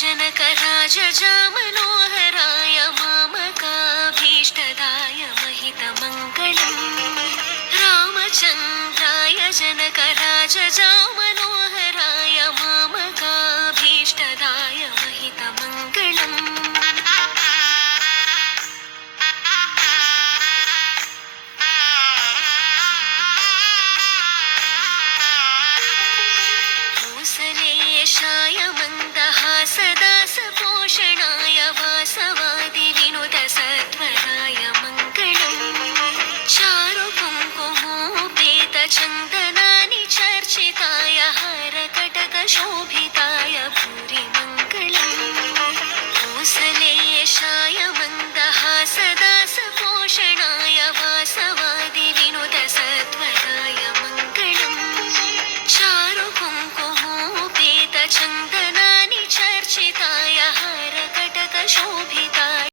जनकराजजामनोहराय मामकाभीष्टदाय महितमङ्गलम् रामचन्द्राय जनकराजजामनोहराय मामकाभीष्टदाय महितमङ्गलम् कौसलेशाय मन्दहासदासपोषणाय वासवादिविनुतसत्वराय मङ्गलम् चारुकुङ्कुमोपेतचन्दनानि चर्चिताय हारकटकशोभिताय भूरि मङ्गलम् कौसलेशाय मन्दहासदासपोषणाय वासवादिविनुतसत्वराय मङ्गलम् चारुकुङ्कुमोपेतचन्दनानि